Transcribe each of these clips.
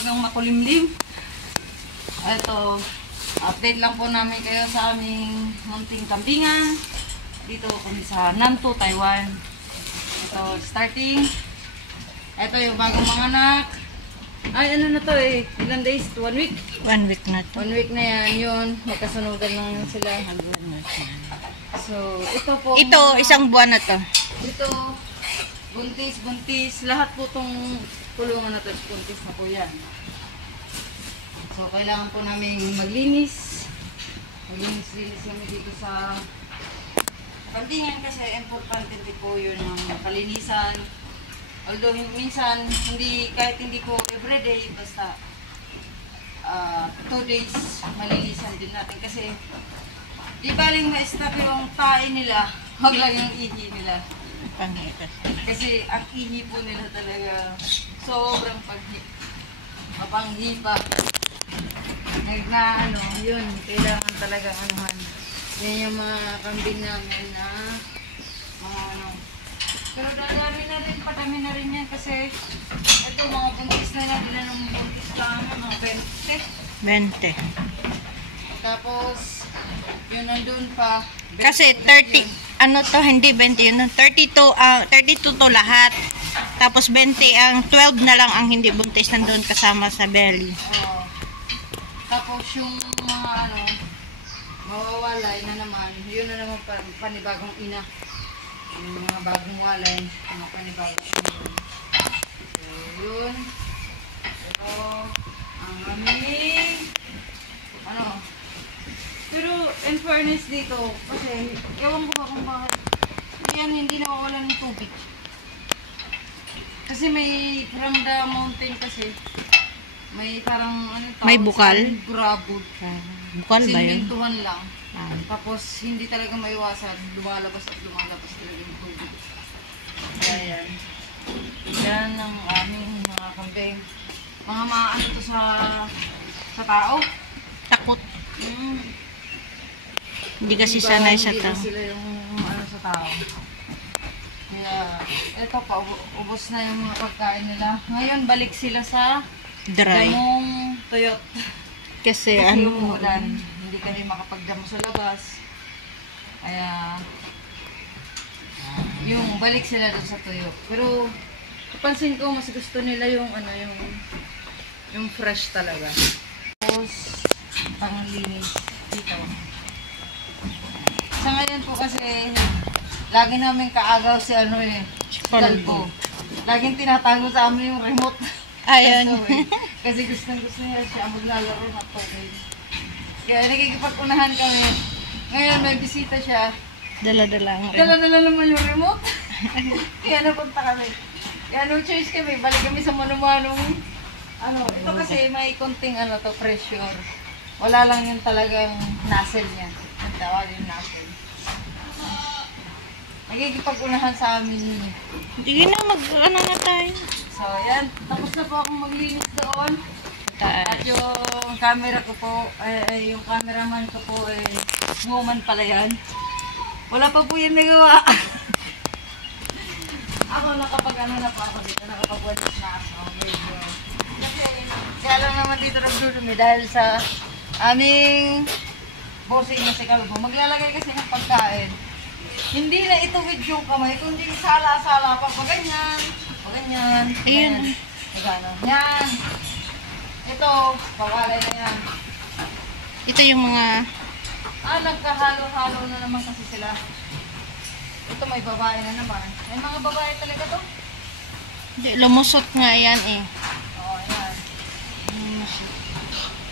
umagang makulimlim. Ito, update lang po namin kayo sa aming munting kambingan. Dito kami sa Nantou, Taiwan. Ito, starting. Ito yung bagong mga anak. Ay, ano na to eh? Ilan days? 1 week? 1 week na to. 1 week na yan. Yun, magkasunodan lang sila. So, ito po. Ito, isang buwan na to. Ito, buntis. Lahat po itong kulungan na to, buntis na po yan. So, kailangan po namin maglinis. Maglinis kami dito sa kambingan kasi importante din po yun ng kalinisan. Although, minsan, kahit hindi po everyday, basta 2 days, malilisan din natin kasi di baling ma-stop yung tae nila, wag lang yung ihi nila. Kasi ang ihi po nila talaga sobrang mapanghipa. Yun, kailangan talagang anuhan. Yan yung mga kambing namin na pero padami na rin yan kasi ito mga buntis na yan, ilan ng buntis ka mga 20. Tapos, yun nandun pa. Kasi 30, ano to, hindi 20 yun. 32 to lahat. Tapos 20, ang 12 na lang ang hindi buntis nandun kasama sa belly. Tapos yung mga mawawalay na naman, yun na naman panibagong ina. Yung mga bagong walay, mga panibagong ina. So, yun. Ito, ang aming pero in fairness dito, kasi ewan ko ba kung bakit yan hindi nawawalan ng tubig. Kasi may Ramda Mountain kasi may parang may bukal? Grabod. Bukal ba yun? Simentuhan lang. Tapos hindi talaga maiwasan, lumalabas talaga yung tubig. Kaya yan. Yan ang aming mga kambing. Mga maano to sa tao. Takot. Hindi kasi sanay sa tao. Hindi sila yung sa tao. Kaya, eto pa, ubos na yung mga pagkain nila. Ngayon, balik sila sa damong tuyot. Kasi umuulan. Hindi kami makapagdamo sa labas. Kaya, yung balik sila doon sa tuyot. Pero, kapansin ko, mas gusto nila yung yung fresh talaga. Tapos, panglinis dito. Sa ngayon po kasi, lagi namin kaagaw si si Kalbo. Laging tinatago sa amin yung remote. Ayun. Kasi gusto niya siya maglalaro na tubig. Kaya nagkikipag-unahan kami. Ngayon may bisita siya. Dala-dala ang remote. Dala-dala naman yung remote. Kaya napunta kami. Kaya no choice kami. Balik kami sa manumanong ito kasi may konting pressure. Wala lang yung talagang nozzle niya. Ang tawag yung nozzle. Nagkikipag-unahan sa amin. Hindi na na tayo. So, yan. Tapos na po akong maglinis doon. At yung camera ko po, yung cameraman ko po, woman pala yan. Wala pa po yung nagawa. Ako na po ako dito. Nakapag-watch na ako. Medyo. Kasi, kaya lang naman dito nagdudumi dahil sa aming bossing na si Kalbo. Maglalagay kasi ng pagkain. Hindi na ituwid yung kamay, kundi sala-sala pa. Paganyan. Ayan. Yan. Ito, pawalay na yan. Ito yung mga... nagkahalo-halo na naman kasi sila. Ito may babae na naman. May mga babae talaga to? Hindi, lumusot nga yan eh. Oo, yan.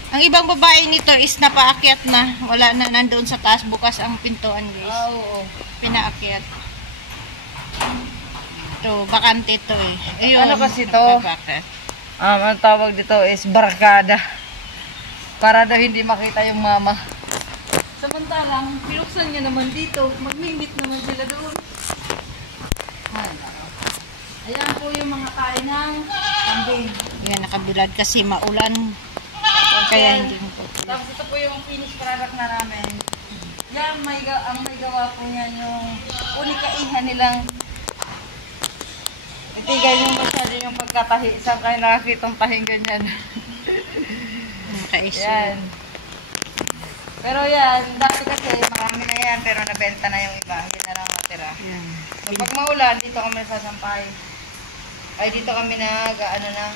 Ang ibang babae nito is napaakyat na. Wala na nandoon sa taas. Bukas ang pintuan guys. Oo. Pinaakyat. Ito, bakante ito eh. Ayun, kasi to? Ang tawag dito is barkada. Para daw hindi makita yung mama. Samantalang, pinuksan niya naman dito. Magmimit naman sila doon. Ayan po yung mga tayo ng kambing. Yan, nakabilad kasi maulan. Kaya hindi mo po. Tapos ito po yung finished product na namin. Yan, ang may gawa po niyan yung unikaihan nilang Itigay nyo masyado yung pagkatahi. Saan kayo nakakitang tahing ganyan? Nakaisip. Yan. Pero yan, dati kasi marami na yan, pero nabenta na yung iba. Hindi na lang natira. Yan. So pag maulan, dito kami sasampay. Ay, dito kami nag-ano ng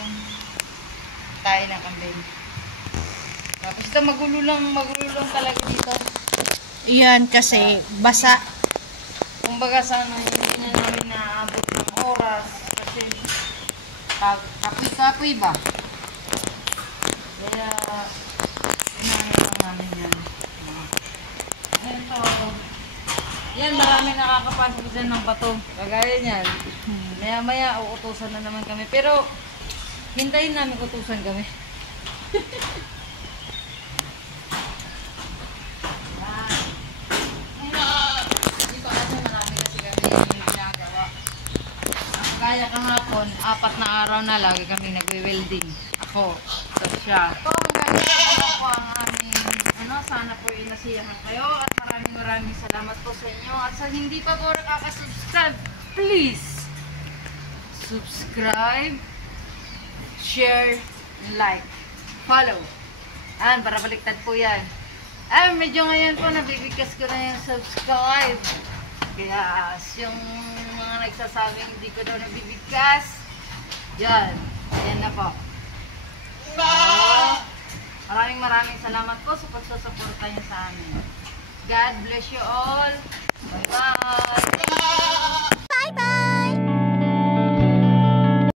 tayo ng kambing. Tapos ito, magulo lang talaga dito. Yan kasi basa. Kumbaga sa ano, hindi na namin naabot ng oras. Kasi kapoy-kapoy ba? Kaya, inaano lang namin yan. Ito. Yan, marami nakakapasok dyan ng bato. Kagaya niyan. Maya-maya, uutusan na naman kami. Pero, hintayin namin utusan kami. Dito kasi marami kasi kami ginagawa. Kaya kahapon, 4 na araw na lagi kami nagwe-welding. Ako, tapos siya. Ito, hanggang ako ang aming, sana po inasiyahan kayo at maraming salamat po sa inyo. At sa hindi pa po nakaka-subscribe, please, subscribe, share, like, follow. Para baliktad po yan. Medyo ngayon po nabibigkas ko na yung subscribe. Kaya yung mga nagsasabing hindi ko daw nabibigkas, yan na po. So, maraming salamat po sa pagsusuporta niyo sa amin. God bless you all. Bye-bye. Bye-bye!